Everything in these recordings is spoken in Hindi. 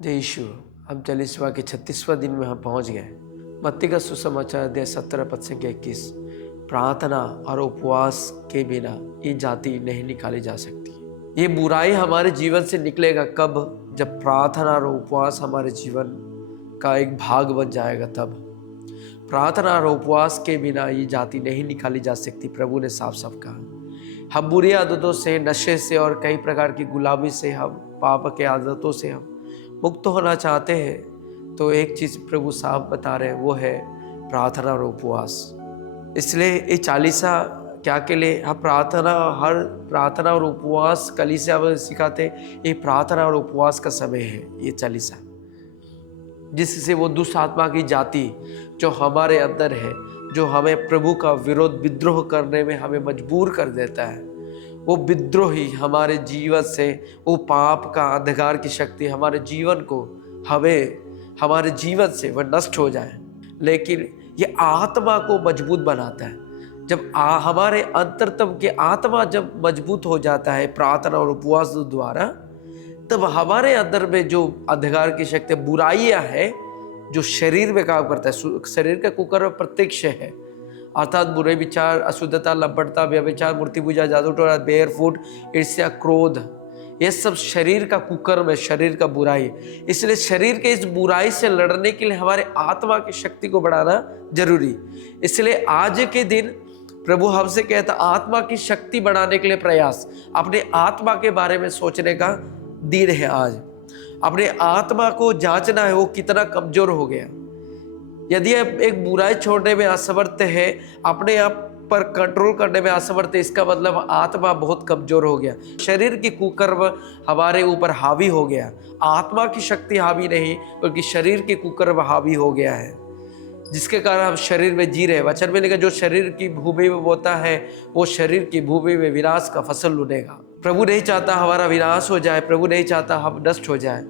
जय यीशु। हम 40वां के 36वां दिन में हम पहुंच गए। मत्ती का सुसमाचार अध्याय 17 पद से 21। प्रार्थना और उपवास के बिना ये जाति नहीं निकाली जा सकती। ये बुराई हमारे जीवन से निकलेगा कब? जब प्रार्थना और उपवास हमारे जीवन का एक भाग बन जाएगा तब। प्रार्थना और उपवास के बिना ये जाति नहीं निकाली जा सकती। प्रभु ने साफ साफ कहा। हम बुरी आदतों से, नशे से और कई प्रकार की गुलामी से, हम पाप के आदतों से हम मुक्त होना चाहते हैं तो एक चीज प्रभु साफ बता रहे हैं, वो है प्रार्थना और उपवास। इसलिए ये चालीसा क्या के लिए? हम हर प्रार्थना और उपवास कलीसिया में सिखाते, ये प्रार्थना और उपवास का समय है ये चालीसा, जिससे वो दुष्ट आत्मा की जाति जो हमारे अंदर है, जो हमें प्रभु का विद्रोह करने में हमें मजबूर कर देता है, वो विद्रोही हमारे जीवन से, वो पाप का अंधकार की शक्ति हमारे जीवन को, हमारे जीवन से वह नष्ट हो जाए। लेकिन ये आत्मा को मजबूत बनाता है। जब हमारे अंतरतम के आत्मा जब मजबूत हो जाता है प्रार्थना और उपवास द्वारा, तब हमारे अंदर में जो अंधकार की शक्ति, बुराइयां है जो शरीर में काम करता है, शरीर का कुकर प्रत्यक्ष है, अर्थात बुरे विचार, अशुद्धता, लंपटता, व्यभिचार, मूर्ति पूजा, जादू टोना, बेरफूट, ईर्ष्या, क्रोध, ये सब शरीर का कुकर्म है, शरीर का बुराई। इसलिए शरीर के इस बुराई से लड़ने के लिए हमारे आत्मा की शक्ति को बढ़ाना जरूरी। इसलिए आज के दिन प्रभु हमसे कहता, आत्मा की शक्ति बढ़ाने के लिए प्रयास, अपने आत्मा के बारे में सोचने का दिन है आज। अपने आत्मा को जांचना है वो कितना कमजोर हो गया। यदि आप एक बुराई छोड़ने में असमर्थ है, अपने आप पर कंट्रोल करने में असमर्थ है, इसका मतलब आत्मा बहुत कमजोर हो गया। शरीर की कुकर्म हमारे ऊपर हावी हो गया, आत्मा की शक्ति हावी नहीं बल्कि शरीर की कुकर्म हावी हो गया है, जिसके कारण हम शरीर में जी रहे। वचन में लिखा, जो शरीर की भूमि में बोता है वो शरीर की भूमि में विनाश का फसल लूटेगा। प्रभु नहीं चाहता हमारा विनाश हो जाए, प्रभु नहीं चाहता हम नष्ट हो जाए,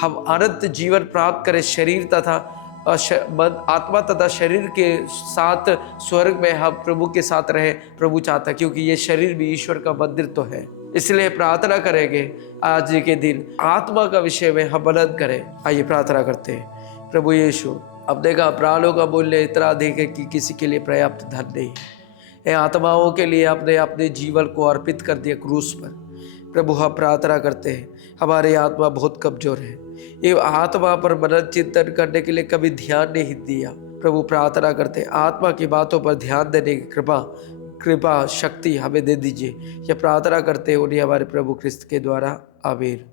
हम अनंत जीवन प्राप्त करें। शरीर तथा आत्मा तथा शरीर के साथ स्वर्ग में हम प्रभु के साथ रहे, प्रभु चाहता, क्योंकि ये शरीर भी ईश्वर का मंदिर तो है। इसलिए प्रार्थना करेंगे आज के दिन, आत्मा का विषय में हम बुलंद करें। आइए प्रार्थना करते हैं। प्रभु यीशु, अपने का प्राणों का मूल्य इतना अधिक है कि किसी के लिए पर्याप्त धन नहीं है। आत्माओं के लिए आपने अपने जीवन को अर्पित कर दिया क्रूस पर। प्रभु हम प्रार्थना करते हैं, हमारी आत्मा बहुत कमजोर है, ये आत्मा पर मनन चिंतन करने के लिए कभी ध्यान नहीं दिया। प्रभु प्रार्थना करते हैं, आत्मा की बातों पर ध्यान देने की कृपा शक्ति हमें दे दीजिए। यह प्रार्थना करते हैं उन्हीं हमारे प्रभु क्रिस्त के द्वारा, आमीन।